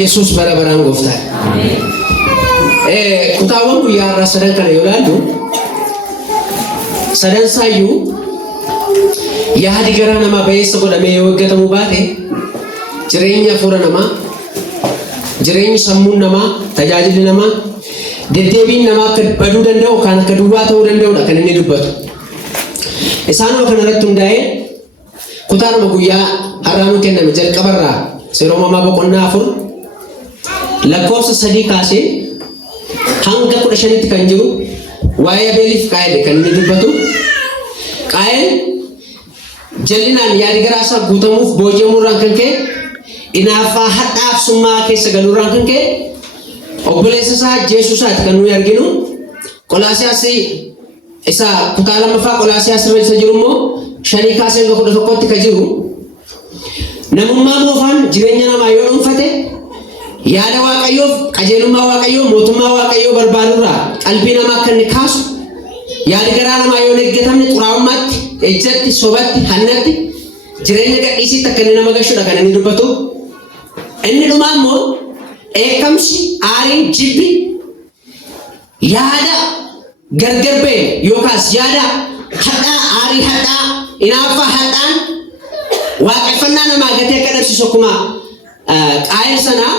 Yesus bara-baraan gooftaa. Kutaawwan guyyaa irraa sadan kana yoo ilaallu sadan saayyuu yaadi garaa namaa bayeessa godhamee yoo eeggatamuu baate jireenya hafuura namaa, jireenyi sammuu namaa, tajaajilli namaa, deddeebiin namaa akka baduu danda'u kan akka duwwaa ta'uu danda'udha kan inni dubbatu. Isaanuma kanarratti hundaa'ee kutaa nama guyyaa har'aa nu kenname jalqabarraa seera uumamaa boqonnaa 4 lakkoofsa 3 kaasee hanga 15tti kan jiru waa'ee Abeeliif Qaayil kan inni dubbatu. Qaayil jallinaan yaadi garaasaa guutamuuf booji'amuurraan kan ka'e inaaffaa hadhaaf summaa keessa galuurraan kan ka'e obboleessa isaa ajjeesuu isaati kan nuyi arginu. Qolaasiyaas isa kutaa lammaffaa Qolaasiyaas irra isa jiru immoo 5 kaasee hanga 11tti kan jiru namummaa moofaan jireenya namaa yoo dhuunfate yaada Waaqayyoof qajeelummaa Waaqayyoo mootummaa Waaqayyoo barbaaduurraa qalbii namaa akka inni kaasu yaadi garaa namaa yoo eeggatamne xuraa'ummaatti, ejjatti, sobatti, hannatti jireenya gadhiisiitti akka inni nama gashuudha kan inni dubbatu. Inni dhumaa immoo eekamsi, aariin, jibbi yaada gargar ba'e yookaas yaada hadhaa, aarii hadhaa, inaaffaa hadhaan waaqeffannaa namaa gatee akka dhabsiisu akkuma Qaayil sanaa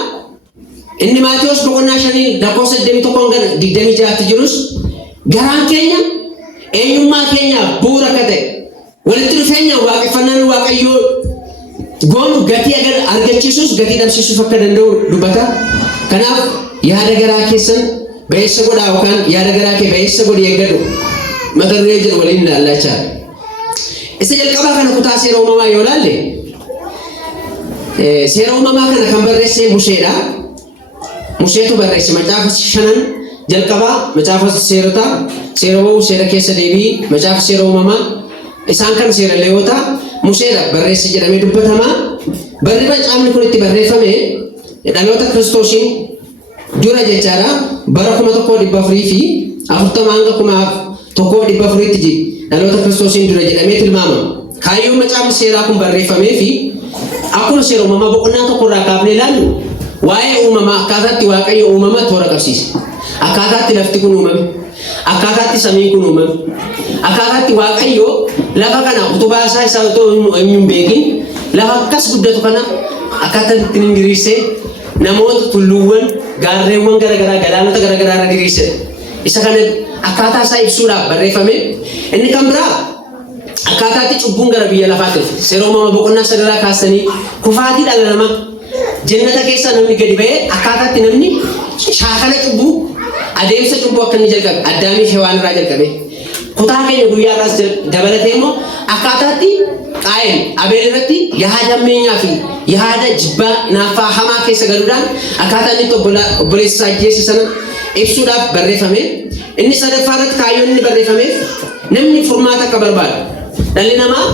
inni Maatiyos boqonnaa 5 lakkoofsa 21-26tti jirus garaan keenya eenyummaa keenyaaf bu'uura akka ta'e walitti dhufeenya waaqeffannaan Waaqayyoo goonu gatii argachiisuus gatii dhabsiisuuf akka danda'u dubbata. Kanaaf yaada garaa keessan ba'eessa godhaa yookaan yaada garaa kee ba'eessa godhi eeggatu mata duree jedhu waliin ilaallachaa. Isa jalqabaa kana kutaa seera uumamaa yoo ilaalle seera uumamaa kana kan barreesse Museedha. Museetu barreesse macaafa 5 jalqabaa macaafa seerotaa, seera ba'uu, seera keessa deebii, macaafa seera uumamaa isaan kan seera Lewwotaa Museedha barreesse jedhamee dubbatama. Barri macaafni kun itti barreeffame dhaloota Kiristoosiin dura jechaadha. Bara 1440 hanga 1400tti dhaloota Kiristoosiin dura jedhamee tilmaamama. Kaayyoon macaafni seeraa kun barreeffamee fi akkuma seera uumamaa boqonnaa 1 irraa kaafnee ilaallu waa'ee uumamaa akkaataatti Waaqayyo uumama toora qabsiise. Akkaataatti lafti kun uumame, akkaataatti samiin kun uumame, akkaataatti Waaqayyo lafa kana utubaa isaa otoo hin beekin lafa akkas guddatu kana akkaataa ittiin diriirsee namoota tulluuwwan, gaarreewwan garaagaraa, galaanota garaagaraa irra diriirse. Isa kana akkaataa isaa ibsuudhaaf barreeffame. Inni kan biraa akkaataatti cubbuun gara biyya lafaatti dhufe. Seera uumamaa boqonnaa 3 irraa kaasanii kufaatii dhala namaa jannata keessa namni gadi ba'ee akkaataatti namni shaakala cubbuu adeemsa cubbuu akka inni jalqabe Addaamiif Hewaan irraa jalqabe. Kutaa keenya guyyaa irraas dabalatee immoo akkaataatti Qaayil Abeel irratti yaada ammeenyaa fi yaada jibbaa inaaffaa hamaa keessa galuudhaan akkaataa inni obboleessa isaa ajjeesse sana ibsuudhaaf barreeffame. Inni sadaffaa irratti kaayyoon inni barreeffameef namni furmaata akka barbaadu dhalli namaa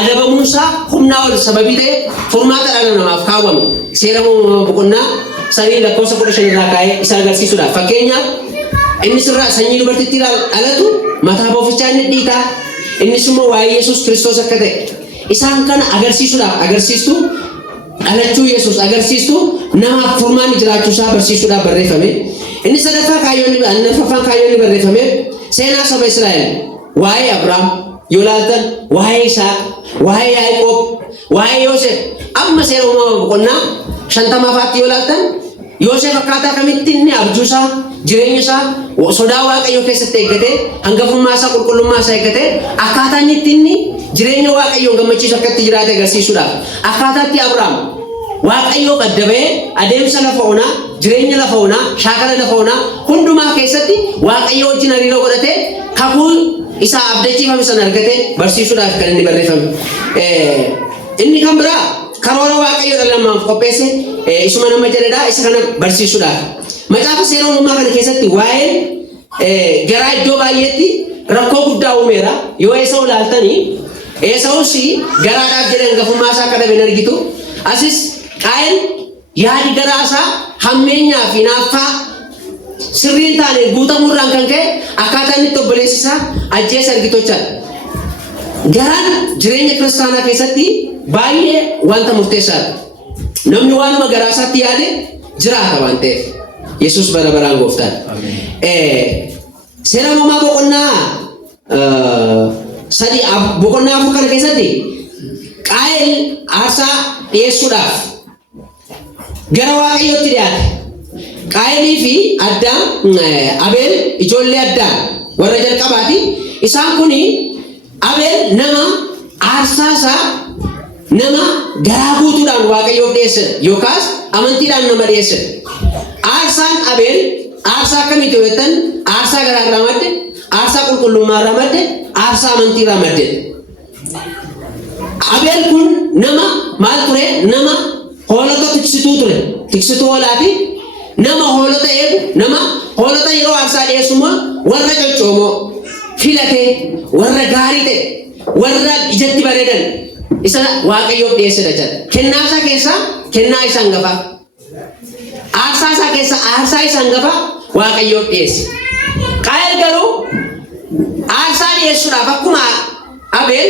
adabamuunsaa humnaa ol sababii ta'e furmaata dhala namaaf kaawwame seera uumamaa boqonnaa 3 lakkoofsa 15 irraa kaa'ee isa agarsiisuudhaaf. Fakkeenyaaf inni sirraa sanyii dubartittii dhalatu mataa boofichaa inni dhiitaa, innis immoo waa'ee Yesuus Kiristoos akka ta'e isaan kana agarsiisuudhaaf agarsiistuu dhalachuu Yesuus agarsiistuu namaaf furmaanni jiraachuusaa barsiisuudhaaf barreeffame. Inni sadaffaa kaayyoonni barreeffame seenaa saba Israa'el waa'ee Abrahaam yoo ilaaltan waa'ee Isaaq, waa'ee Yaaqoob, waa'ee Yoosef amma seera uumamaa boqonnaa 50 yoo ilaaltan Yoosef akkaataa kamitti inni abjuusaa jireenya isaa sodaa Waaqayyoo keessatti eeggatee hangafummaa isaa qulqullummaa isaa eeggatee akkaataa inni jireenya Waaqayyoon gammachiisu akkatti jiraate agarsiisuudhaaf akkaataatti Abrahaam Waaqayyoo adda ba'ee adeemsa lafa onaa, jireenya lafa onaa, shaakala lafa onaa hundumaa keessatti Waaqayyoo wajjin hariiroo godhatee kakuu isaa abdachiifame sana argatee barsiisuudhaaf kan inni barreeffame. Inni kan biraa karoora Waaqayyoo dhala namaaf qopheesse isuma nama jedhedha. Isa kana barsiisuudhaaf macaafa seera uumamaa kana keessatti waa'ee garaa iddoo baay'eetti rakkoo guddaa uumeera. Yoo Esawu ilaaltanii Esawus garaadhaaf jedhee hangafummaa isaa akka dhabe argitu. Asis Qaayil yaadi garaa isaa hammeenyaa fi inaaffaa sirriin taane guutamuurraan kan ka'e akkaataa inni obboleessa isaa ajjeese argitochaa. Garaan jireenya kiristaanaa keessatti baay'ee wanta murteessaadha. namni waanuma garaa isaatti yaade jiraata waan ta'eef Yesuus bara baraan gooftaan. Seera uumamaa boqonnaa sadii boqonnaa afur kana keessatti Qaayel aarsaa dhiyeessuudhaaf gara Waaqayyootti dhiyaate. Qaayelii fi Abeel ijoollee Addaam warra jalqabaati. Isaan kuni Abeel nama aarsaa isaa nama garaa guutuudhaan Waaqayyoof dhiyeessan yookaas amantiidhaan nama dhiyeessan. Aarsaan Abeel aarsaa akkamitti hojjetan? Aarsaa garaa irraa madde, aarsaa qulqullummaa irraa madde, aarsaa amantii irraa madde. Abeel kun nama maal ture? Nama hoolota tiksituu ture. Tiksituu hoolaati. Nama hoolota eegu, nama hoolota yeroo aarsaa dhiyeessummaa warra coccoomoo filatee, warra gaarii ta'e, warra ijatti bareedan isa Waaqayyoof dhiyeessedha jedha. Kennaa isaa keessaa kennaa isa hangafa. Aarsaa isaa keessaa aarsaa isa hangafa Waaqayyoof dhiyeesse. Qaayel garuu aarsaa dhiyeessuudhaaf akkuma Abeel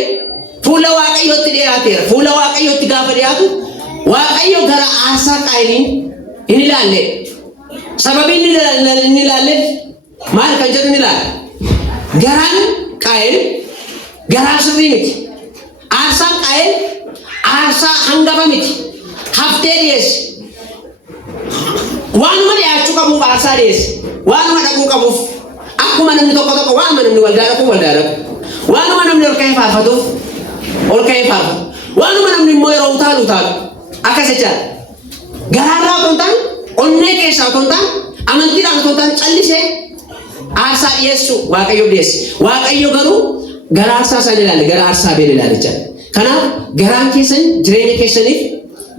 fuula Waaqayyootti dhiyaateera. Fuula Waaqayyootti gaafa dhiyaatu Waaqayyo gara aarsaa Qaayeliin hin ilaalle. Sababiin inni ilaalleef maal kan jedhu ni ilaalla. Garaan Qaayel garaa sirrii miti. Aarsaan Qaayel aarsaa hangafa miti. Haftee dhiyeesse. Waanuma dhiyaachuu qabuuf aarsaa dhiyeesse. Waanuma dhaquu qabuuf akkuma namni tokko waanuma namni waldaa dhaqu. Waanuma namni ol ka'ee faarfatuuf ol ka'ee faarfatu. Waanuma namni immoo yeroo utaalu. Akkas jechaadha. Garaarraa otoo hin taane, onnee keessaa otoo hin taane, amantiidhaan otoo hin taane callisee aarsaa dhiyeessu Waaqayyoof dhiyeesse. Waaqayyo garuu gara aarsaa isaan ilaale, gara aarsaa Abeel ilaale jechaadha. Kanaaf garaan keessan jireenya keessaniif,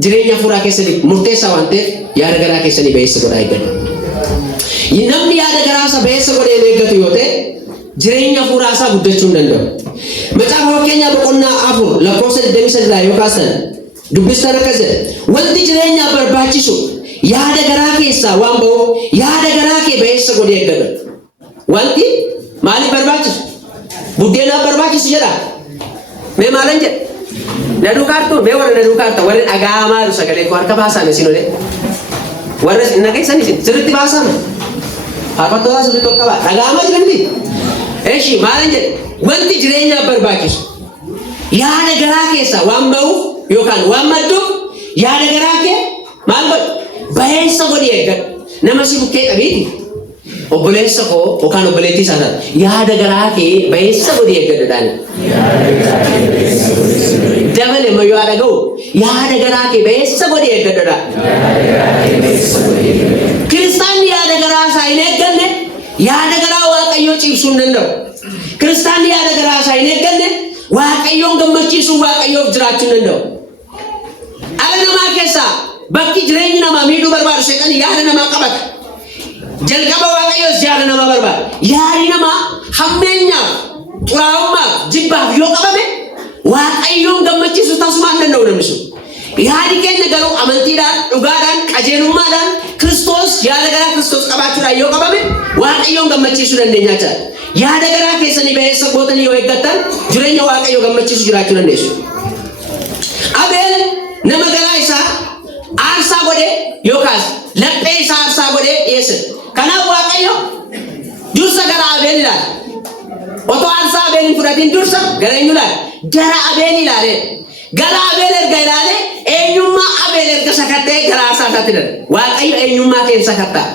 jireenya hafuuraa keessaniif murteessaa waan ta'eef yaada garaa keessanii ba'eessa godhaa eeggatu. Namni yaada garaa isaa ba'eessa godhee eeggatu yoo ta'e jireenya hafuuraa isaa guddachuu hin danda'u. Macaafa Fakkeenyaa boqonnaa 4 lakkoofsa 23 yoo kaasan dubbistan akkas jedha. Wanti jireenyaaf barbaachisu yaada garaa keessaa waan ba'uuf yaada garaa kee ba'eessa godhee eeggatu. Wanti maaliif barbaachisu? Buddeenaaf barbaachisu jedha. Mee maalan jedha? Na duukaartu mee warra na duukaarta warri dhaga'amaa jiru sagalee koo harka baasaan isin olee. Warra nageessan isin sirriitti baasaan. Faarfattoota sirriitti ol qabaa. Dhaga'amaa jiranti. Eeshi maalan jedha? Wanti jireenyaaf barbaachisu yaada garaa keessaa waan ba'uuf yookaan waan madduuf yaada garaa kee maal godhu? Ba'eessa godhee eeggatu. Nama si bukkee qabiiti. Obboleessa koo yookaan obboleettii isaa taate yaada garaa kee ba'eessa godhee eeggadhuudhaan. Dabale ma yaada ga'u yaada garaa kee ba'eessa godhee eeggadhuudhaan. Kiristaanni yaada garaa isaa hin eegganne yaada garaa Waaqayyoo ciibsuu hin danda'u. Kiristaanni yaada garaa isaa hin eegganne Waaqayyoon gammachiisuu Waaqayyoof jiraachuu hin danda'u. Ala namaa keessaa bakki jireenyi namaa miidhuu barbaadu seeqanii yaada namaa qabata. Jalqaba Waaqayyoos yaada namaa barbaada. Yaadi namaa hammeenyaaf, xuraa'ummaaf, jibbaaf yoo qabame Waaqayyoon gammachiisuu taasisuu hin danda'u namni sun. Yaadi keenya garuu amantiidhaan, dhugaadhaan, qajeelummaadhaan Kiristoos yaada garaa Kiristoos qabaachuudhaan yoo qabame Waaqayyoon gammachiisuu dandeenya jechuudha. Yaada garaa keessanii ba'eessa gootanii yoo eeggattan jireenya Waaqayyoo gammachiisuu jiraachuu dandeessu. Abeel nama garaa isaa aarsaa godhee yookaas laphee isaa aarsaa godhee dhiyeesse. Kanaaf Waaqayyo dursa gara Abeel ilaale. Otoo aarsaa Abeel hin fudhatin dursa gara eenyu ilaale? Gara Abeel ilaale. Gara Abeel erga ilaale eenyummaa Abeel erga sakattee gara aarsaa isaatti ilaale. Waaqayyo eenyummaa kee sakattaa.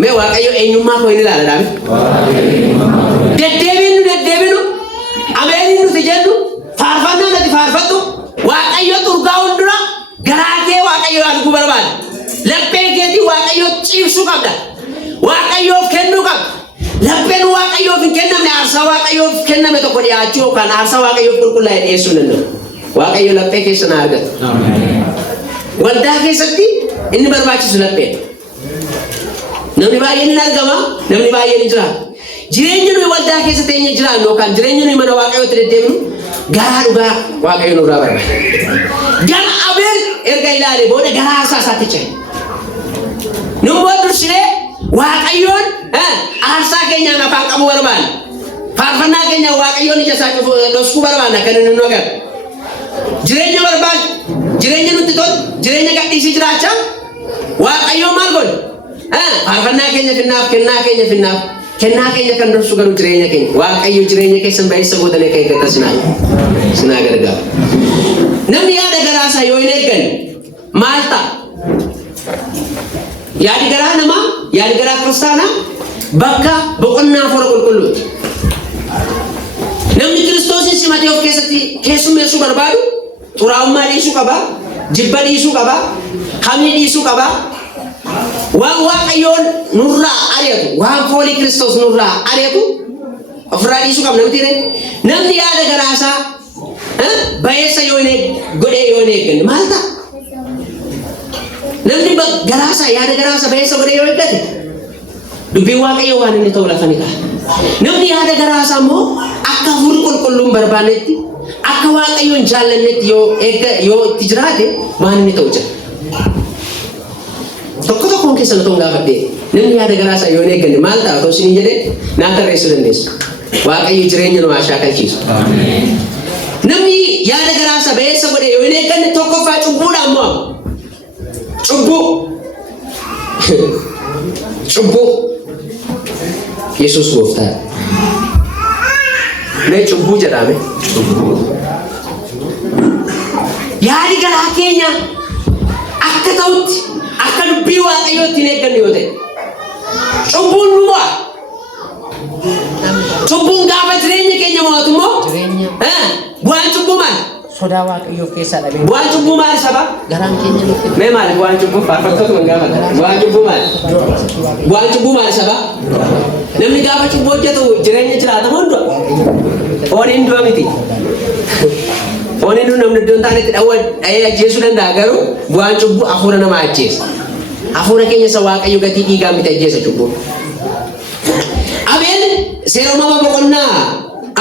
Mee Waaqayyo eenyummaa koo hin ilaala daabi? Deddeebinu Abeeliin nuti jennu faarfannaa nuti faarfattu Waaqayyo xurgaa hundura garaa kee Waaqayyo arguu barbaada. Laphee keetii Waaqayyo ciibsuu qabda. Waaqayyoof kennuu qabda. Lapheen Waaqayyoof hin kennamne aarsaa Waaqayyoof kenname tokko dhiyaachuu yookaan aarsaa Waaqayyoof qulqullaa'e dhiyeessuu hin danda'u. Waaqayyo laphee keessa na argata. Waldaa keessatti inni barbaachisu laphee. Namni baay'een hin argama, namni baay'een hin jiraatu. Jireenyi nuyi waldaa keessa teenyee jiraannu yookaan jireenyi nuyi mana Waaqayyootti deddeebinu garaa dhugaa Waaqayyo nurraa barbaada. Gara Abeel erga ilaale booda gara aarsaa isaatti ce'e. Nummoo dursinee Waaqayyoon aarsaa keenyaan afaan qabu barbaada. Faarfannaa keenya Waaqayyoon ija isaa dhokfuu barbaada kan inni nu agarra. Jireenya barbaada. jireenya nutti tolu jireenya gadhiisii jiraachaa waaqayyoo maal godhe faarfannaa keenya finnaaf kennaa keenya kan dursu garuu jireenya keenya waaqayyo jireenya keessan baay'isa godhanii kee gaddasinaa sinaa gargaara. Namni yaada garaasaa yoo hin eegganne maal ta'a? Yaadi garaa namaa yaadi garaa kiristaanaa bakka boqonnaa hafuura qulqulluuti. Namni Kiristoosin simatee of keessatti keessummeessuu barbaadu xuraa'ummaa dhiisuu qaba, jibba dhiisuu qaba, hamii dhiisuu qaba. Waan waaqayyoon nurraa ari'atu, waan foolii Kiristoos nurraa ari'atu ofirraa dhiisuu qabna miti ree. Namni yaada garaasaa bayeessa yoo hin godhee yoo hin eegganne maal ta'a? Namni garaasaa yaada garaasaa bayeessa godhee yoo eeggate dubbiin waaqayyoo waan inni ta'u lafa ni ka'a. Namni yaada garaasaa immoo akka hafuurri qulqulluun barbaadetti akka waaqayyoon jaallannetti yoo itti jiraate waan inni ta'u jira. Tokkoon keessan ta'uu gaafadhee namni yaada garaasaa yoo hin eegganne maal ta'a otoo isin jedhee naa tarreessuu dandeessu. Waaqayyo jireenya namaa shaakalchiisu. Namni yaada garaasaa bayeessa godhee yoo hin eegganne tokkoffaa cubbuudhaan mo'ama. Cubbuu Yesuus gooftaa. Mee cubbuu jedhame. Yaadi garaa keenya akka ta'utti akka dubbii waaqayyootti hin eegganne yoo ta'e cubbuun nu mo'a. Cubbuun gaafa jireenya keenya mo'atu immoo bu'aan cubbuu maal? Sodaa waaqayyoo keessaa dhabee. Bu'aan cubbuu maal saba? Garaan keenya nutti. Mee maali bu'aan cubbuu? Faarfattoota man gaafata. Bu'aan cubbuu maal? Bu'aan cubbuu maal saba? Namni gaafa cubbuu hojjetu jireenya jiraatamu hundua. Ooniin du'a miti. Ooniin namni iddoo hin taanetti dha'ee ajjeesuu danda'a garuu bu'aan cubbuu hafuura namaa ajjeesa. Hafuura keenya isa waaqayyo gatii dhiigaa miti ajjeesa cubbuun. Abeel seera uumamaa boqonnaa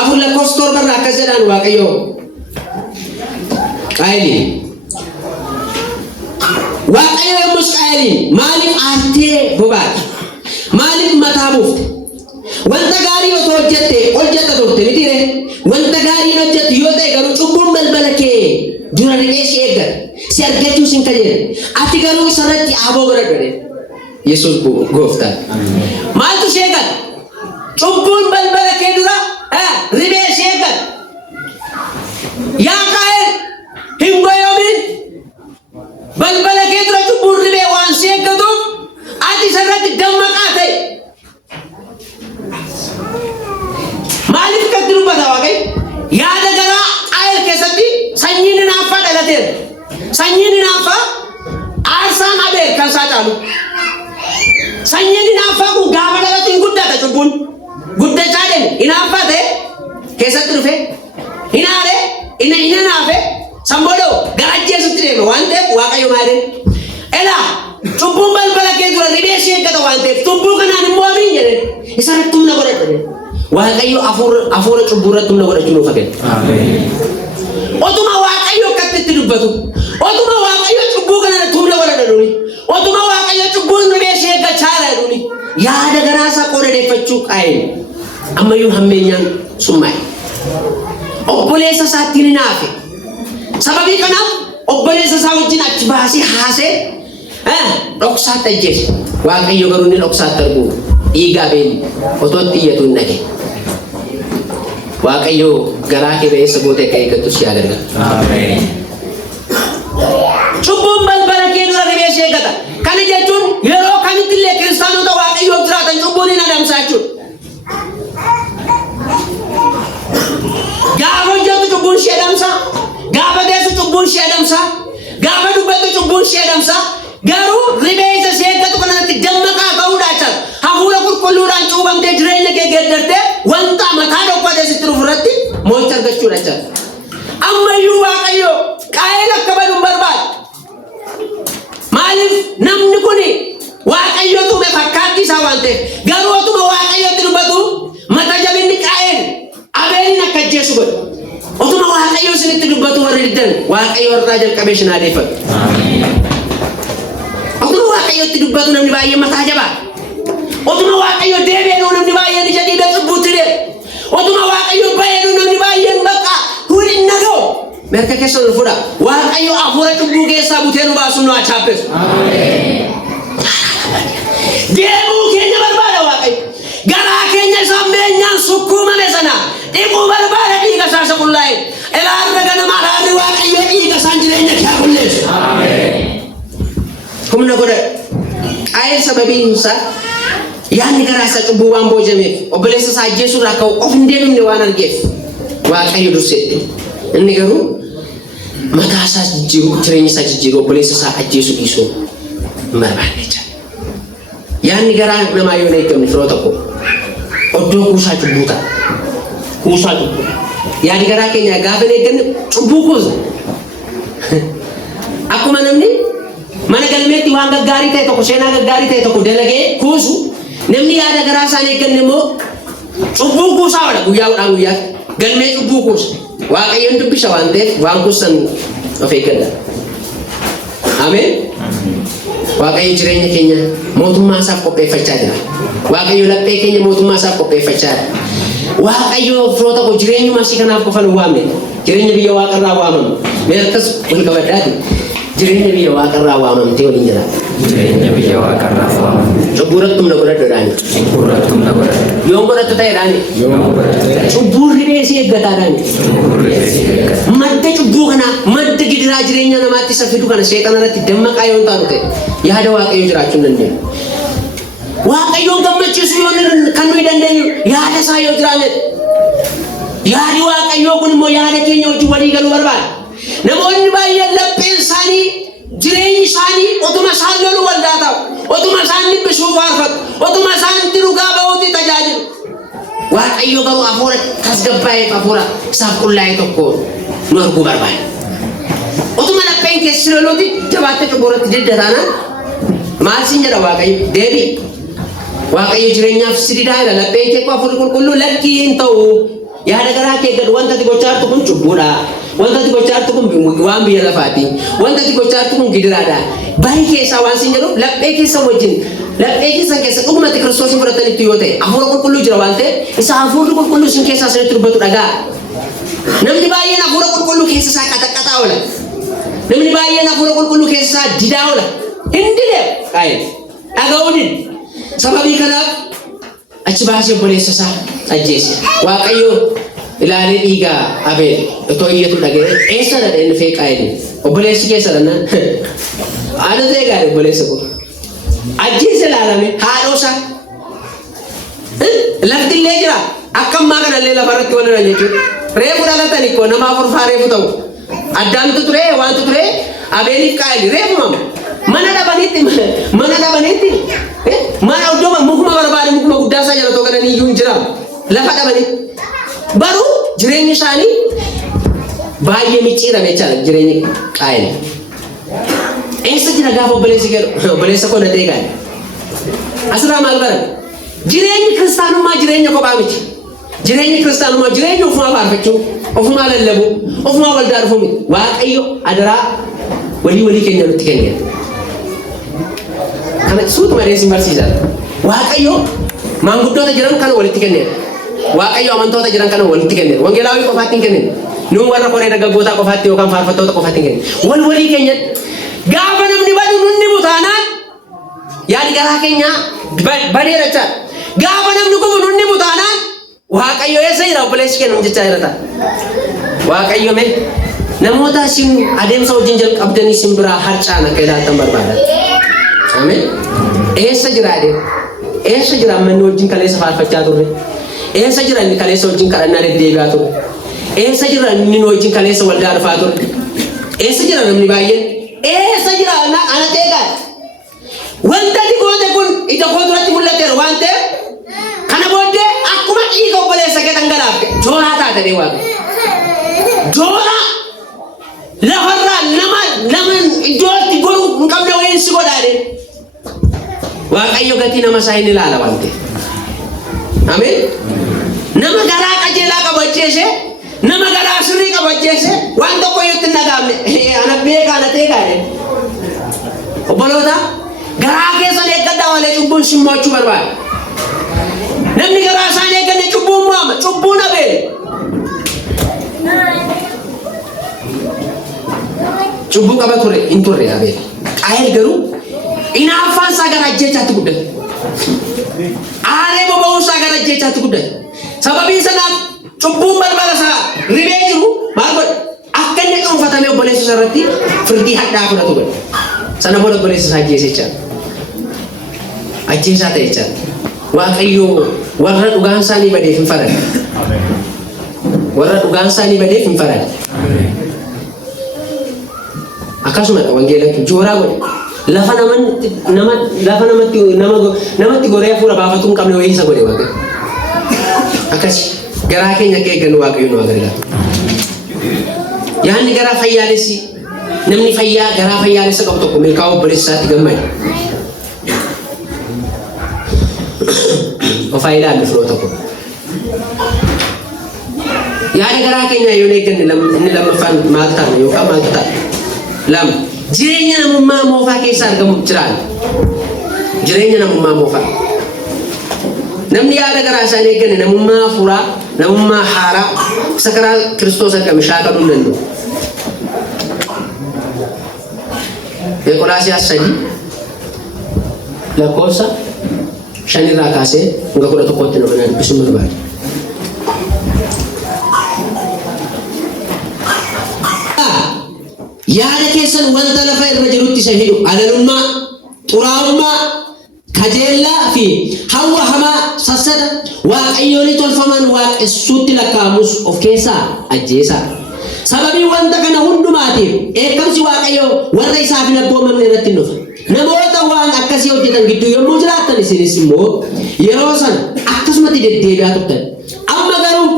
afur lakkoofsa torbarraa akkas jedhaan waaqayyoo. Qaayiliin waaqayyo yommus Qaayiliin maaliif aartee bobaati? Maaliif mataa buufte? Wanta gaarii otoo hojjetta turte miti ree? Wanta gaarii hojjettu yoo ta'e garuu cubbuun balbala kee dura riqee si eeggata. Si argachuus hin kajeele. Ati garuu isarratti aboo godhadhu jedhe. Yesuus gooftaa. Maaltu si eeggata? Cubbuun balbala kee dura ribee si eeggata. Yaa Qaayil hin goyoomin. Balbala kee dura cubbuun ribee waan si eeggatuuf ati isarratti dammaqaa ta'e. Maaliif akkatti dubbata waaqayyo? Yaada garaa Qaayil keessatti sanyiin hinaaffaa dhalateera. Sanyiin hinaaffaa aarsaan Abeel kan isaa caalu. Sanyiin hinaaffaa kun gaafa dhalatu hin guddata cubbuun. Guddachaa deemu hinaaffaa ta'e keessatti dhufe hinaare hinaafe samboodoo gara ajjeesutti deema waan ta'eef waaqayyo maaliin? Elaa cubbuun balbala kee dura ribee si eeggata waan ta'eef cubbuu kanaan hin mo'amin jedheen isarratti humna godhadhu jedheen. Waaqayyo hafuura cubbuu irratti humna godhachuu nuuf kenna. Otuma waaqayyo akkatti itti dubbatu, otuma waaqayyo cubbuu kana irratti humna godhadhu, otuma waaqayyo cubbuun ribee si eeggachaa jedhu yaada garaasaa qoradeeffachuu Qaayil ammayyuu hammeenyaan summaa'e. Obboleessa isaatti hin naafe. Sababii kanaaf obboleessa isaa wajjin achi baasee haasee dhoksaatti ajjeese. Waaqayyo garuu inni dhoksaatti argu dhiiga Abeel otoo itti iyyatu hin dhage. Waaqayyo garaa kee bayeessa gootee akka eeggattu si gargaara. Ameen. Cubbuun balbala kee dura ribee si eeggata. Kana jechuun yeroo kamitti illee kiristaanota waaqayyoof jiraatan cubbuun hin adamsaa jechuudha. Gaafa hojjetu cubbuun si adamsaa. Gaafa deessu cubbuun si adamsaa. Gaafa dubbattu cubbuun si adamsaa. Garuu ribee isa si eeggatu kanatti dammaqaa ka'uudhaa jira. Hafuura qulqulluudhaan cuubamtee jireenya kee geeddartee wanta mataa dhoqqatee sitti dhufu irratti moo'icha argachuudha jira. Ammayyuu waaqayyo Qaayil akka badu hin barbaadu. Maaliif namni kun waaqayyo tume fakkaattii isaa waan ta'eef garuu otuma waaqayyotti dubbatu mata jabinni Qaayil Abeelin akka ajjeesu godhe. Otuma waaqayyo isinitti dubbatu warri diddan waaqayyo irraa jalqabee shinaadeeffatu. Otuma waaqayyotti dubbatu namni baay'ee mataa jabaa. Otuma waaqayyo deebi'ee namni baay'een ija dhiibee cubbuutti deema. Otuma waaqayyo baay'ee namni baay'een bakka hin nagoo. merka keessa ol fuudha waaqayyo afuura cubbuu keessaa butee nu baasu nu achaapesu amiin deemuu keenya barbaada waaqayyo garaa keenya sammeenyaan sukkuumame sana dhiquu barbaada dhiiga isaa qullaa'e ilaarra ganama alaarri waaqayyo dhiiga isaan jireenya kee qulleessu amiin humna godha qaayil sababiinsa yaanni garaa isaa cubbuu waan boojameef obboleessa isaa ajjeesuu irraa ka'u of hin deemne waan argeef waaqayyo dursedhe inni garuu mataa isaa jijjiiruu jireenya isaa jijjiiruu obboleessa isaa ajjeesuu dhiisuu hin barbaanne jira yaanni garaa namaa yoo hin eegamne firoo tokko oddoo kuusaa cubbuu ta'a kuusaa cubbuu yaanni garaa keenya gaafa hin eegamne cubbuu kuusa akkuma namni mana galmeetti waan gaggaarii ta'e tokko seenaa gaggaarii ta'e tokko dalagee kuusu namni yaada garaa isaa hin eegamne immoo cubbuu kuusaa wala guyyaa guyyaa galmee cubbuu kuusa waaqayyoon dubbisa waan ta'eef waan kuusan of eeggadha ameen waaqayyo jireenya keenya mootummaa isaaf qopheeffachaa jira waaqayyo laphee keenya mootummaa isaaf qopheeffachaa jira waaqayyo firoota koo jireenyuma asii kanaaf qofa nu waamne jireenya biyya waaqarraa waamamu mee akkas wal qabadhaati jireenya biyya waaqarraa waamamtee waliin jira jireenya biyya waaqarraa waamamu cubbuurattumna godhadhoodhaani cubbuurattumna godhadhu yoon godhattu ta'edhaani cubbuurri dheesii eeggataadhaani madda cubbuu kana madda gidiraa jireenya namaatti isa fidu kana seexana irratti dammaqaa yoon taanu ta'e yaada waaqayyo jiraachuu hin dandeenyu waaqayyoon gammachiisu yoon kan nuyi dandeenyu yaada isaa yoo jiraanne yaadi waaqayyoo kun immoo yaada keenya wajjin walii galuu barbaada namoonni baay'een lapheen isaanii jireenyi isaanii otuma isaan lolu waldaa ta'u otuma isaan dhibbisuu faarfatu otuma isaan dhugaa ba'uutti tajaajilu waaqayyo garuu hafuura tasgabbaa'ee hafuura isaaf qullaa'ee tokko nu arguu barbaada otuma lapheen keessi loluutti jabaattee cubbuuratti didda taanaan maal siin jedha waaqayyo deebii waaqayyo jireenyaaf sididaa jira lapheen kee hafuurri qulqulluu lakkii hin ta'u yaada garaa kee gad wanta ati gochaa jirtu kun cubbuudha wanta ati gochaa jirtu kun waan biyya lafaati wanta ati gochaa jirtu kun gidiraadha baay'ee keessaa waan siin jedhu laphee keessa wajjin laphee keessa dhugumatti kiristoosin fudhatanitti yoo ta'e hafuura qulqulluu jira waan ta'e isa hafuurri qulqulluu sin keessaa sinitti dubbatu dhagaa namni baay'een hafuura qulqulluu keessa isaa qaxaqaxaa oola namni baay'een hafuura qulqulluu keessa isaa didaa oola hin didee qaayee dhaga'uu dide sababii kanaaf achi baasee obboleessa isaa ajjeese waaqayyo ilaalee dhiigaa Abeel otoo iyyatu dhaga'ee eessa dhadhee inni feeqaa jedhe obboleessi keessa dhannaan haadha ta'e gaadhe obboleessa kun ajjeese ilaalame haadhoosaa lafti illee jira akka ammaa kanallee lafarratti wal irra jechuudha reefu dhalatan ikkoo nama afur faa reefu ta'u addaamtu ture waantu ture Abeeliif Qaayil reefumama mana dhabanitti mana iddoo mukuma barbaade mukuma guddaa isaa jala toogananii iyyuu hin jira lafa dhabanitti baruu jireenyi isaanii baay'ee micciirame jechaadha jireenyi Qaayil eessa jira gaafa obboleessa koo na deegaadhe asirraa maal baran jireenyi kiristaanummaa jireenya kophaa miti jireenyi kiristaanummaa jireenya ofumaa faarfachuu ofumaa lallabuu ofumaa waldaa dhufuu miti waaqayyo adaraa walii keenya nutti kenneera kana suutuma deesin barsiisaa waaqayyo maanguddoota jiran kana walitti kenneera waaqayyo amantoota jiran kana walitti kenneera wangeelaawii qofaatti hin kennine nuun warra koree dargaggootaa qofaatti yookaan faarfattoota qofaatti hin kennine walii keenya gaafa namni badu nunni butaanaan yaadi garaa keenya badeera jechaadha gaafa namni kufu nunni butaanaan waaqayyo eessa jira obboleessi kennu jechaa jira ta'a waaqayyo mee namoota isin adeemsa wajjin jalqabdanii isin biraa harcaan akka ilaaltan barbaada ameen eessa jira eessa jira manni wajjin kaleessa faarfachaa turre eessa jira inni kaleessa wajjin kadhannaa deddeebi'aa turre eessa jira inni wajjin kaleessa waldaa dhufaa turre eessa jira namni baay'een eessa jira ana teegaa wanta digoote kun ija koo duratti mul'ateera waan ta'eef kana booddee akkuma dhiiga obboleessa kee dhangalaafte jooraa taate dee waaqa jooraa lafarraa nama iddootti godhu hin qabne wayiin si godhaadhe waaqayyo gatii nama isaa hin ilaala waan ta'eef ameen nama garaa qajeelaa qabacheese nama garaa sirrii qabacheese waan tokko yoo itti nagaamne ana beekaa ana teegaadhe obboloota garaa keessan eeggadhaa malee cubbuun sin mo'achuu barbaada namni garaa isaan eegganne cubbuun mo'ama cubbuun Abeel cubbuu qaba ture hin turre Abeel. Qaayil garuu hinaaffaan isaa gara ajjeechaatti guddate. Aaree boba'uun isaa gara ajjeechaatti guddate. Sababii sanaaf cubbuun balbala isaa ribee jiru maal godhe? Akka inni dhuunfatamee obboleessa isaa irratti firdii hadhaa fudhatu godhe. Sana booda obboleessa isaa ajjeesee jira. Ajjeesaa ta'e jira. Waaqayyo warra dhugaan isaanii badeef hin farade. Warra dhugaan isaanii badeef hin farade. Akkasuma wangeelatti jooraa godhe. Lafa namatti goree hafuura baafatu hin qabne wayii isa godhe Waaqayyo. Akkasi garaa keenya akka eeggannu Waaqayyo nu gargaara. Yaanni garaa fayyaalessi namni fayyaa garaa fayyaalessa qabu tokko milkaa'uu obboleessa isaatti gammada. Ofaa ilaalu firoota kun. Yaada garaa keenya yoo eegganne inni lammaffaan maal taana yookaan maaltu taana? Lama jireenya namummaa moofaa keessa argamu jiraan. Jireenya namummaa moofaa. Namni yaada garaa isaa eegganne namummaa hafuuraa, namummaa haaraa isa karaa Kiristoos argame shaakaluu hin danda'u. Qolaasiyaas 3 lakkoofsa 5 irraa kaasee hanga 11tti nama dubbisuun barbaada. Yaada keessan wanta lafa irra jirutti isa hidhu alalummaa, xuraa'ummaa, kajeellaa fi hawwa hamaa sassata waaqayyoon tolfaman waaqessuutti lakkaa'amus of keessaa ajjeesaa. Sababii wanta kana hundumaatiif eekamsi waaqayyoo warra isaaf hin abboomamne irratti dhufa. Namoota waan akkasii hojjetan gidduu yommuu jiraattan isinis immoo yeroo sana akkasumatti deddeebi'aa turtan. Amma garuu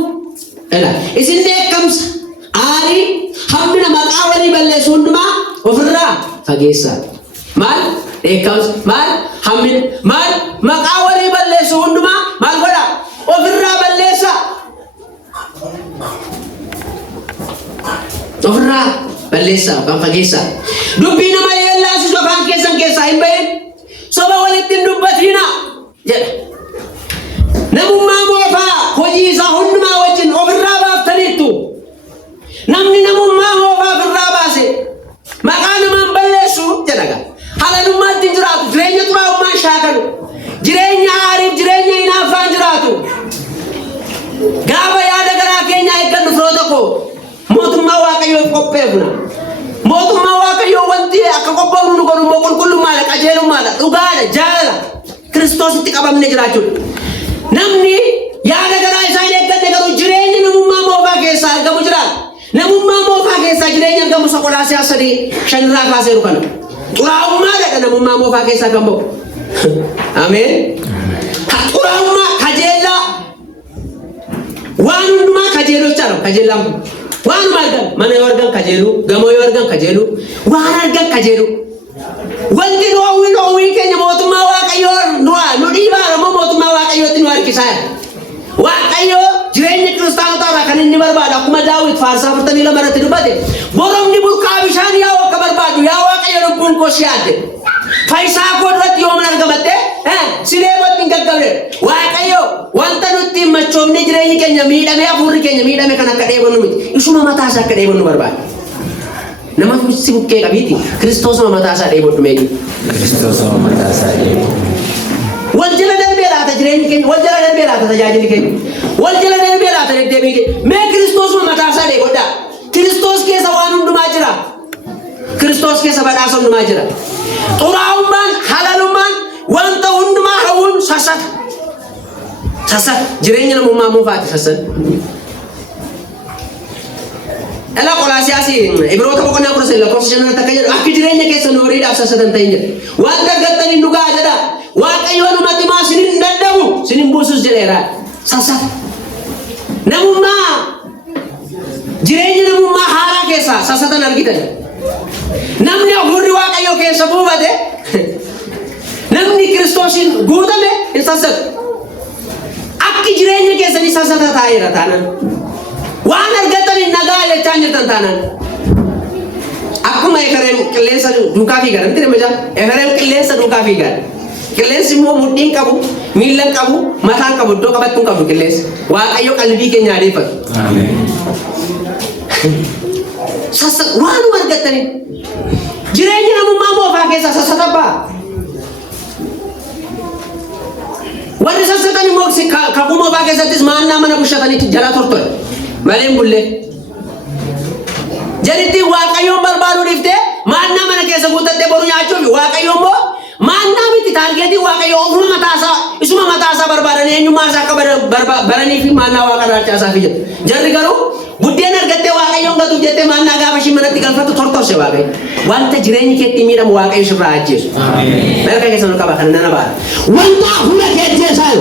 isin eekamsa aarii hammina maqaa walii balleessu hundumaa ofirraa fageessaa. Maal eekamsa maal hammina maal maqaa walii balleessu hundumaa maal godhaa ofirraa balleessaa. Ofirraa balleessaa kan fageessaa. Dubbii nama yeellaasisu afaan keessaa hin bahin soba walitti hin dubbatina jedha. Namummaa moofaa hojii isaa hundumaa wajjin ofirraa baaftaniittu. Namni namummaa moofaa ofirraa baase maqaa namaan balleessu jedhaga. Halalummaatti hin jiraatu. Jireenya xuraa'ummaan shaakalu. Jireenya aariif jireenya hinaaffaan jiraatu. Gaafa yaada garaa keenyaa eeggannu firoota koo mootummaa waaqayyoo qopheefna. Mootummaa waaqayyoo wanti akka qophoofnu nu godhu immoo qulqullummaadha, qajeelummaadha, dhugaadha, jaalala Kiristoositti qabamne jiraachuudha. Namni yaada garaa isaa hin eegganne garuu jireenya namummaa moofaa keessaa argamu jiraata. Namummaa moofaa keessaa jireenya argamu Qolaasiyaas 3:5 irraa kaaseeru kana. Xuraa'ummaadha namummaa moofaa keessaa kan ba'u. Ameen. Xuraa'ummaa kajeellaa waan hundumaa kajeelochaadha kajeellaan. Waan argan mana yoo argan kajeelu, gamoo yoo argan kajeelu, waan argan kajeelu. Wanti dhoowwii keenya mootummaa waaqayyoo nu dhiibaa moo mootummaa waaqayyootti nu harkisaa. Waaqayyoo jireenya kiristaanotaa irraa kan inni barbaadu akkuma Daawit faarsaa 42 irratti dubbate boromni burqaa bishaan yaa'u akka barbaadu yaa waaqayyo lubbuun koo si yaadde. Faayisaa koo duratti yoo mana argamatte silee watti hin gaggabne. Waaqayyo wanta nutti machoomne jireenyi keenya miidhame hafuurri keenya miidhame kan akka dheebonnu miti. Isuma mataa isaa akka dheebonnu barbaada. Nama si bukkee qabiiti Kiristoosuma mataa isaa dheebodhu meeqi. Kiristoosuma mataa isaa dheebodhu. Wal jala darbee laata jireenyi keenya, wal jala darbee laata tajaajilli keenya, wal jala darbee laata deddeebiin keenya. Mee Kiristoosuma mataa isaa dheebodhaa. Kiristoos keessa waan hundumaa jira. Kiristoos keessa badhaasa hundumaa jira. Xuraa'ummaan, halalummaan wanta hundumaa hawwuun sassata. Sassata jireenya namummaa moofaati sassata. Ela Qolaasiyaas Ibroota boqonnaa 10 lakkoofsa 5 irratti akka jedhu akka jireenya keessan horiidhaaf sassatan ta'in jedha. Waan argattaniin dhugaa jedha. Waaqayyo namatti maa sinin dadhabu sinin buusus jedheera. Sassata. Namummaa jireenya namummaa haaraa keessaa sassatan argitan. Namni hafuurri waaqayyo keessa buufate namni Kiristoosiin guutame hin sassatu. Akki jireenya keessanii sassata taa'eera taanaan. Waan argataniin nagaa jechaa jirtan taanaan. Akkuma Efreem qilleensa duukaa fiigan. Miti nama jaa Efreem qilleensa duukaa fiigan. Qilleensi immoo mudhiin qabu, miillan qabu, mataan qabu, iddoo qabattuun qabu qilleensi. Waaqayyo qalbii keenya adeeffatu. sassa waan argatanii jireenya namummaa moofaa keessa sassataba warri sassatanii mooksi kakuu moofaa keessattis maannaa mana bushatanii jala tortore maleen bulle jalitti waaqayyoon barbaaduu dhiftee maannaa mana keessa guutattee boru nyaachuuf waaqayyoon moo maannaa miti taargeetii waaqayyoo ofuma mataasaa isuma mataasaa barbaadanii eenyummaa isaa akka baranii fi maannaa waaqa raachaasaa fi jarri garuu buddeen argattee waaqayyoon gatuuf jettee maannaa gaafa shimanatti galfattu tortorse waaqayyo wanta jireenyi keetti miidhamu waaqayyo sirraa ajjeesu merka keessan qaba kana nana baara wanta hunda keetteessaa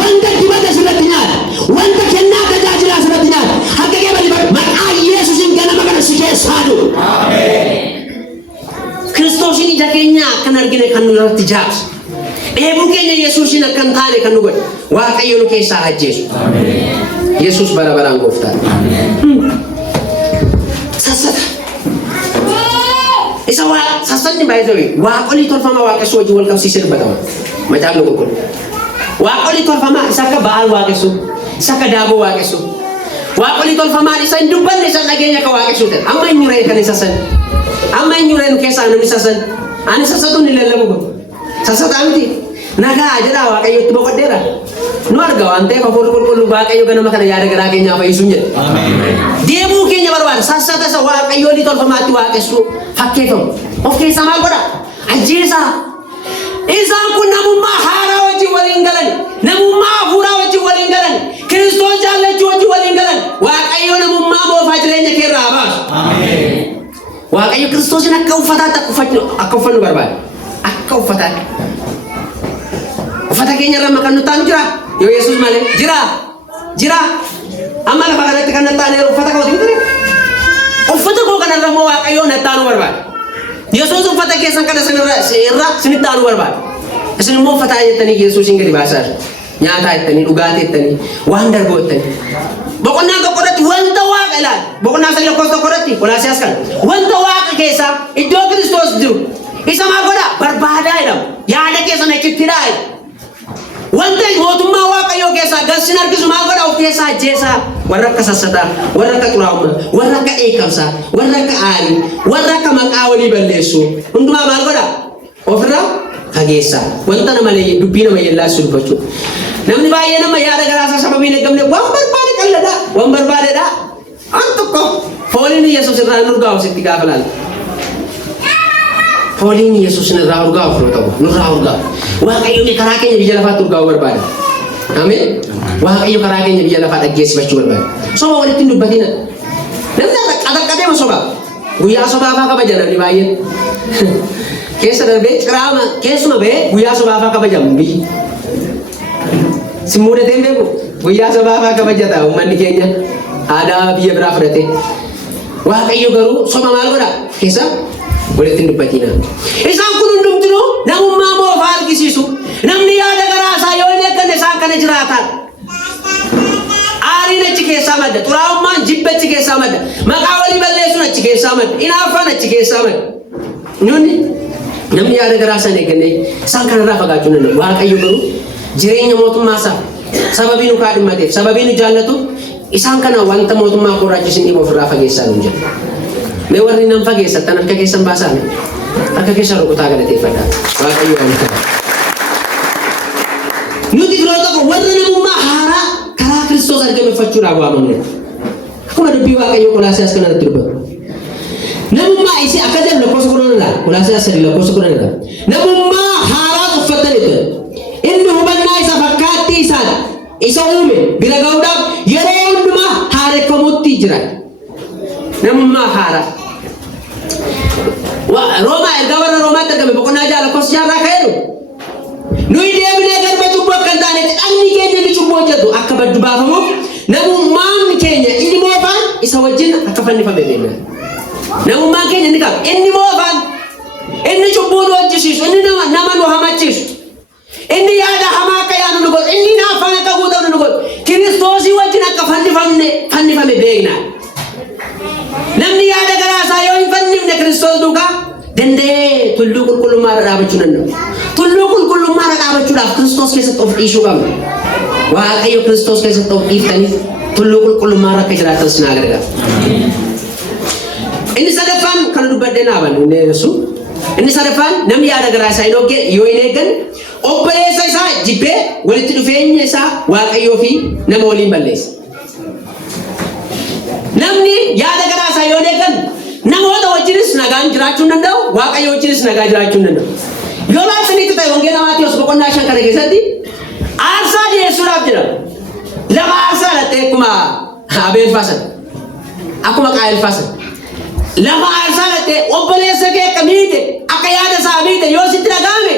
wanta dibata sirratti nyaata wanta kennaa tajaajilaa sirratti nyaata akka kee bal'i maqaa yesuusin ganama kana si keessaa du Kiristoosiin ija keenya akkan argine kan nu irratti jaabsu dheebuu keenya yesuusin akkan taane kan nu godhe waaqayyo nu keessaa ajjeesu Yesus bara baraan gooftaa sassata isa waa sassanni baay'ee waaqolii tolfama waaqessu hojii wal qabsiisee dubbatama macaafni qulqullu waaqolii tolfama isa akka ba'aal waaqessu isa akka daaboo waaqessu waaqolii tolfamaan isa hin dubbanne isa dhageenya akka waaqessu ta'e amma hin yuree kan isa sassan amma hin yuree nu keessaa namni sassan ani sassatuun hin lallabu sassataa miti nagaa jedhaa waaqayyotti boqoddeera nu arga waan ta'eef hafuurri qulqullu waaqayyo ganama kana yaada garaa keenyaa fayyisuun jedha deemuu keenya barbaada sassata isa waaqayyoolii tolfamaatti waaqessu fakkeeffamu of keessaa maal godha ajjeesaa isaan kun namummaa haaraa wajjin waliin galan namummaa hafuuraa wajjin waliin galan Kiristoos jaallachuu wajjin waliin galan waaqayyo namummaa moofaa jireenya keerraa baasu waaqayyo Kiristoosin akka uffataatti akka uffannu barbaada akka uffataatti uffata keenya irra makan nutti aanu jira yoo Yesuus malee jira amma lafa kanatti kan nutti aanu uffata kootiin ture uffata koo kanarra moo waaqayyo nutti aanu barbaada Yesuus uffata keessan kana irra sinitti aanu barbaada isin immoo uffata jettanii Yesuusin gadi baasaa nyaataa jettanii dhugaatii jettanii waan darboo jettanii boqonnaa tokkorratti wanta waaqa ilaali boqonnaa sadii lakkoofsa tokkorratti Qolaasiyaas kan wanta waaqa keessaa iddoo Kiristoos jiru isa maal godha barbaadaa jedhamu yaada keessan achitti dhaa'e wanta mootummaa waaqayyoo keessaa galsin argisu maal godha of keessaa ajjeesaa warra akka sassataa warra akka xuraa'ummaa warra akka eekamsaa warra akka aarii warra akka maqaa walii balleessu hundumaa maal godha ofirraa fageessaa wanta nama dubbii nama yellaassu dubbachuu namni baay'ee nama yaada garaasaa sababii hin eeggamne waan barbaade qalladha waan barbaadedha an tokko fooliin Yesuus irraa nurgaa'u sitti gaafa laala fooliin Yesuus irraa urgaa'u furu ta'u nurraa urgaa'u waaqayyo karaa keenya biyya lafaatti urgaa'u barbaada ameen waaqayyo karaa keenya biyya lafaa dhaggeessifachuu barbaada soba walitti hin dubbatina namni qaxaqqateema sobaa guyyaa sobaafaa kabaja namni baay'een keessa darbee ciraama keessuma ba'ee guyyaa sobaafaa kabajamu biyyi simmuudateen beeku guyyaa sobaafaa kabajata uummanni keenya aadaa biyya biraa fudhate waaqayyo garuu soba maal godha keessa walitti hin dubbatina isaan kun hundumtinuu namummaa moofaa argisiisu namni yaada garaasaa yoo hin eegganne isaan kana jiraatan aariin achi keessaa madda xuraa'ummaan jibba achi keessaa madda maqaa walii balleessuun achi keessaa madda inaaffaan achi keessaa madda namni yaada garaasaa hin eegganne isaan kanarraa fagaachuu danda'u waaqayyo garuu jireenya mootummaa isaa sababii nu kaadhimmateef sababii nu jaallatuuf isaan kana wanta mootummaa kooraachisin dhiiba ofirraa fageessaa nu jedha mee warri nan fageessattan harka keessan baasaa harka keessan rukutaa galateeffadhaa waaqayyo waan kana nuti biroo tokko warra namummaa haaraa karaa Kiristoos argameeffachuudhaaf waamamne akkuma dubbii waaqayyo Qolaasiyaas kanarratti dubbatu namummaa isii akka jedhu lakkoofsa 10 Qolaasiyaas 3 lakkoofsa 10 namummaa haaraa uffattanidha inni hubannaa isa fakkaattii isaan isa uume bira ga'uudhaaf yeroo hundumaa haareffamuutti jira namummaa haaraa Roomaa erga warra Roomaatti argame boqonnaa 6 lakkoofsa 6 irraa ka'eeru nuyi deebinee garba cubbuu akka hin taanetti dhagni keenya inni cubbuu hojjetu akka baddu baafamuuf namummaan keenya inni moofaan isa wajjin akka fannifame beekna namummaan keenya inni qaba inni moofaan inni cubbuu nu hojjisiisu inni nama nu hamachiisu inni yaada hamaa akka yaanu nu godhu inni naafaan akka guutamu nu godhu Kiristoosii wajjin akka fannifame beekna namni yaada garaasaa yoo hin fannifne Kiristoos duukaa danda'ee tulluu qulqullummaarra dhaabachuu danda'u tulluu qulqullummaarra dhaabachuudhaaf Kiristoos keessatti of dhiisuu qabna waaqayyo Kiristoos keessatti of dhiiftaniif tulluu qulqullummaarra akka jiraatan sinaa gargaara Inni sadaffaan kan dubbadde naaban inni sadaffaan namni yaada garaa isaa yoo hin eeggan obboleessa isaa jibbee walitti dhufeenya isaa Waaqayyoo fi nama waliin balleessa. Namni yaada garaa isaa yoo hin eeggan namoota wajjinis nagaan jiraachuu hin danda'u, Waaqayyoo wajjinis nagaa jiraachuu hin danda'u. Yoo laafsanitti ta'e wangeela Maatiyos boqonnaa 5 kana keessatti aarsaa dhiyeessuudhaaf jedhama. Lama aarsaa lattee akkuma Abeel faasan, akkuma Qaayil faasan. Lama aarsaa lattee obboleessa kee akka miite, akka yaada isaa miite yoo sitti dhagahame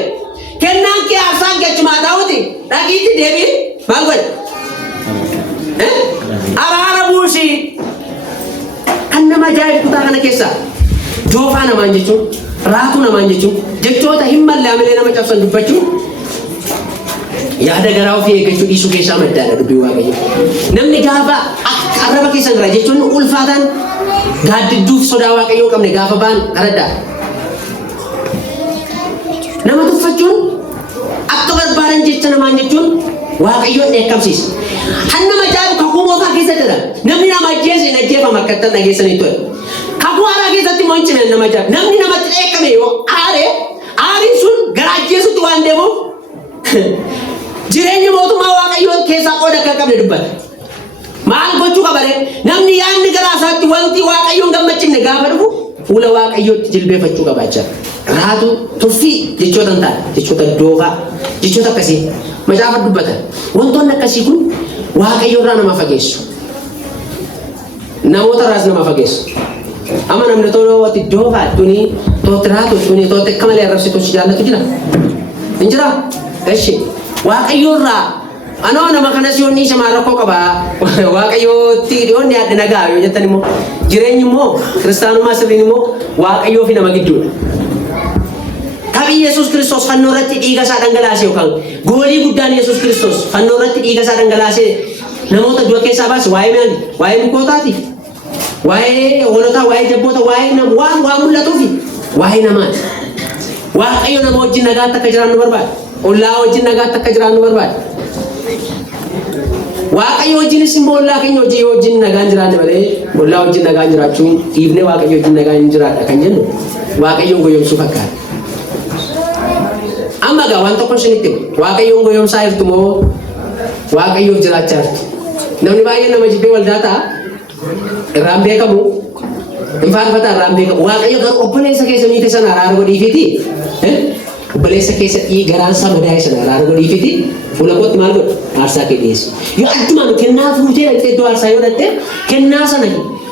kennaan kee aarsaan kee achumaa ta'uti dhaqiitti deebii maal godhe? Araara buusii. Kan nama ajaa'ibu kutaa kana keessaa joofaa namaan jechuun, raatuu namaan jechuun, jechoota hin mallaamilee nama cabsan dubbachuun yaada garaa ofii eeggachuu dhiisuu keessaa maddaadha dubbii Waaqayyo. Namni gaafa arraba keessan irraa jechuun ulfaataan gaaddidduuf sodaa Waaqayyoo qabne gaafa ba'an araddaa. Nama tuffachuun akka barbaadan jecha namaan jechuun Waaqayyoon dheekkamsiisa. Hannama ajaa'ibu kakuu mootaa keessatti dha. Namni nama ajjeese hin ajjeefama akka tan dhageessanii ture. Kakuu haaraa keessatti immoo hin cimne nama ajaa'ibu. Namni namatti dheekkame yoo aariin sun gara ajjeesutti waan deemuuf jireenya mootummaa Waaqayyoo keessaa qooda akka qabne dubbata. Maal gochuu qaba ree? Namni yaadni garaa isaatti wanti Waaqayyoon gammachiifne gaafa dhufu fuula Waaqayyootti jilbeeffachuu qaba jechuudha. Raatu tuffii jechoota hin taane, jechoota doofaa, jechoota akkasii macaafa dubbatan. Wantoonni akkasii kun Waaqayyo irraa nama fageessu. Namoota irraas nama fageessu. Amma namni to'atti doofaa tuni, to'atti raatu tuni, to'atti akka malee arrabsitu si jaallatu jira. Hin jiraa? Eshi Waaqayyo irraa anoo nama kanas yoo ni shamaa rakkoo qaba. Waaqayyootti dhiyoonni adda nagaa yoo jettan immoo jireenyi immoo kiristaanummaa sirriin immoo Waaqayyoo fi nama gidduudha. Kabi Yesus Kristos fannoo irratti dhiiga isaa dhangalaase yookaan goolii guddaan Yesus Kristos fannoo irratti dhiiga isaa dhangalaase namoota du'a keessaa baase waa'ee maali? Waa'ee mukootaati. Waa'ee hoolotaa, waa'ee jabboota, waa'ee nama waan mul'atuufi waa'ee namaati. Waaqayyo nama wajjin nagaatti akka jiraannu barbaada. Ollaa wajjin nagaatti akka jiraannu barbaada. Waaqayyo wajjinis immoo ollaa keenya wajjin nagaan jiraanne malee ollaa wajjin nagaan jiraachuun dhiifnee Waaqayyo wajjin nagaan jiraadha kan jennu Waaqayyoon goyoomsuu fakkaata. Amma gaa waan tokko isinitti Waaqayyoon goyoomsaa jirtu moo Waaqayyoof jiraachaa jirtu? Namni baay'een nama jibbee waldaa ta'a irraan beekamu hin faarfata irraan beekamu. Waaqayyo garuu obboleessa keessa miite sana araara godhiifiti. Obboleessa keessa garaan isaa madaa'e sana araara godhiifiti. Fuula kootti maal godhu? Aarsaa kee dhiyeessu. Yoo addumaan kennaa fuutee dhaqxee iddoo aarsaa yoo dhatte kennaa sana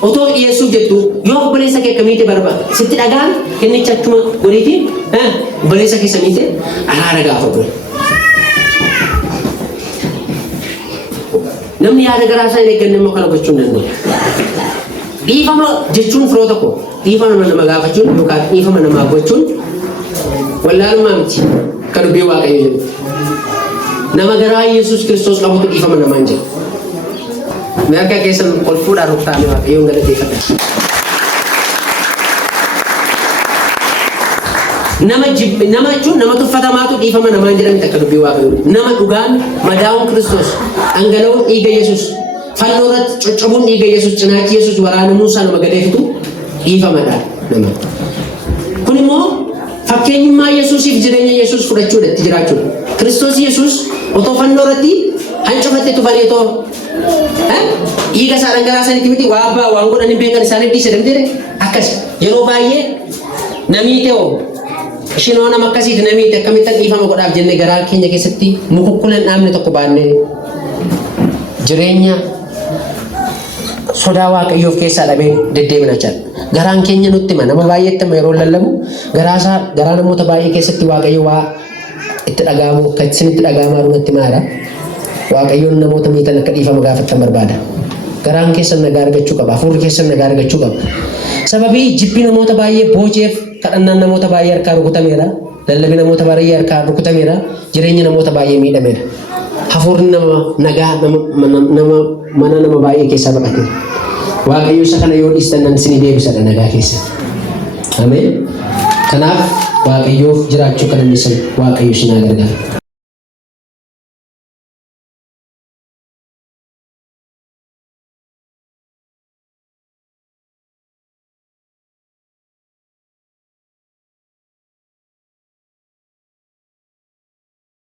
otoo dhiyeessuuf jettu yoo obboleessa kee akka miite barbaada sitti dhagaan kennicha akkuma godhiiti obboleessa keessa miite araara gaafa godhe. Namni yaada garaa isaa hin eegganne immoo kana gochuu hin danda'u. Dhiifama jechuun firoo tokko dhiifama nama gaafachuun yookaan dhiifama namaa gochuun wallaalummaa miti kan dubbii Waaqayyo jedhu. Nama garaa Yesus Kristos qabutu dhiifama namaan jedhu. Mereka keessan ol fuudhaa ruktaanii Waaqayyoon galateeffata. Nama jechuun nama tuffatamaatu dhiifama namaan jedhamti akka dubbii Waaqayyo. Nama dhugaan madaa'uun Kristos dhangala'uun dhiiga Yesus fannoo irratti coccobuun dhiiga Yesus cinaachi Yesus waraanamuu isaa nama gadeefitu dhiifamadha nama. Kun immoo fakkeenyummaa Yesuusiif jireenya Yesus fudhachuudha itti jiraachuudha. Kristos Yesus otoo fannoo irratti hancufatte tufaneetoo dhiiga isaa dhangalaasanitti miti waa abbaa waan godhan hin beekan isaaniif dhiise damteere akkas yeroo baay'ee namiite oo ishinoo nama akkasiiti namiite akkamitti dhiifama godhaaf jenne garaa keenya keessatti mukukkulan dhaabne tokko baannee jireenya sodaa Waaqayyoof keessaa dhabee deddeebina jira. Garaan keenya nutti hima nama baay'eetti yeroo lallabu garaa namoota baay'ee keessatti Waaqayyo waa itti dhaga'amu akka isinitti dhaga'amaa dhumatti maala. Waaqayyoon namoota miitan akka dhiifama gaafatan barbaada. Garaan keessan nagaa argachuu qaba. Hafuurri keessan nagaa argachuu qaba. Sababii jibbi namoota baay'ee boojeef kadhannaan namoota baay'ee harkaa rukutameera. Lallabii namoota baay'ee harkaa rukutameera. Jireenya namoota baay'ee miidhameera. Hafuurri nama nagaa mana nama baay'ee keessaa baqate. Waaqayyo isa kana yoo dhiistan nan isinii deebisadha nagaa keessa. Ameen. Kanaaf Waaqayyoof jiraachuu kana nisan Waaqayyo isin haa gargaaru.